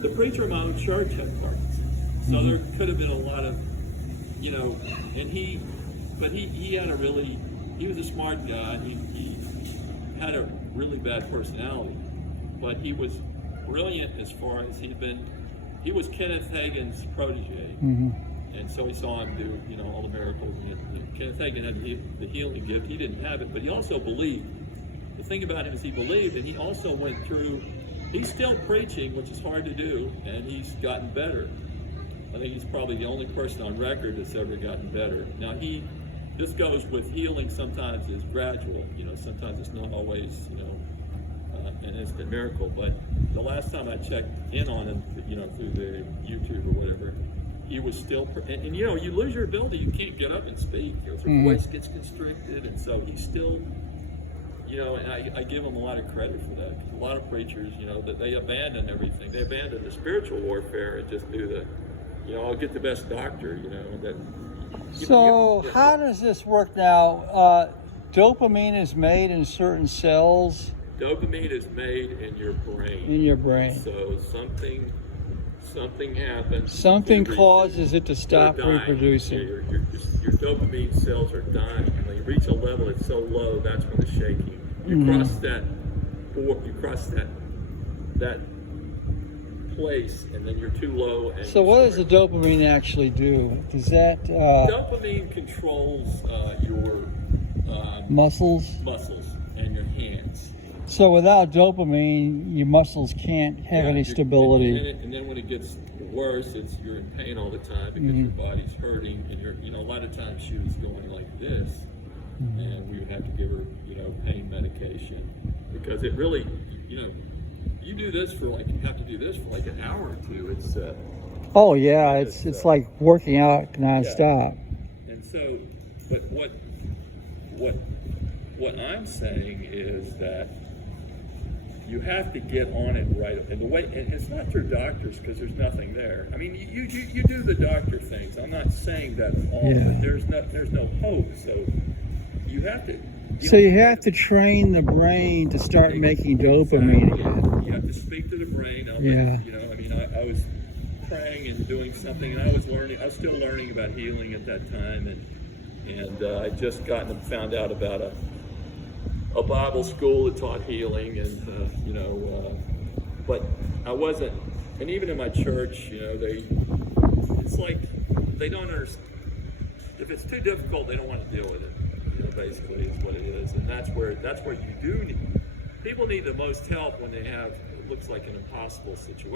the preacher in my own church had Parkinson's. So there could have been a lot of, and he had a really, he was a smart guy. He had a really bad personality, but he was brilliant as far as he was Kenneth Hagin's protege. And so he saw him do, all the miracles. And Kenneth Hagin had the healing gift. He didn't have it, but he also believed. The thing about him is he believed, and he also went through, he's still preaching, which is hard to do, and he's gotten better. I think he's probably the only person on record that's ever gotten better. Now this goes with healing, sometimes is gradual, sometimes it's not always, an instant miracle, but the last time I checked in on him, through the YouTube or whatever, he was still, and you lose your ability, you can't get up and speak, your voice gets constricted, and so he's still, and I give him a lot of credit for that, because a lot of preachers, that they abandon everything, they abandon the spiritual warfare and just do the, I'll get the best doctor, that. So how does this work now? Dopamine is made in certain cells. Dopamine is made in your brain. In your brain. So something happens. Something causes it to stop dying. reproducing. Your dopamine cells are dying. When you reach a level that's so low, that's when the shaking. You cross that place, and then you're too low. And so what does the dopamine actually do? Does that dopamine controls your muscles and your hands. So without dopamine, your muscles can't have any stability. And then when it gets worse, you're in pain all the time because your body's hurting, and a lot of times she was going like this, and we would have to give her, pain medication, because it really, you do this for you have to do this for like an hour or two. It's oh yeah, it's like working out nonstop. Yeah. And so, but what I'm saying is that you have to get on it right, and and it's not through doctors, because there's nothing there. I mean, you do the doctor things. I'm not saying that at all, but there's no hope. So you have to. You have to train the brain to start making dopamine again. You have to speak to the brain. I was praying and doing something, and I was still learning about healing at that time, and I just found out about a Bible school that taught healing, and but I wasn't, and even in my church, it's like they don't understand. If it's too difficult, they don't want to deal with it. Basically, is what it is, and that's where you do need. People need the most help when they have, it looks like an impossible situation.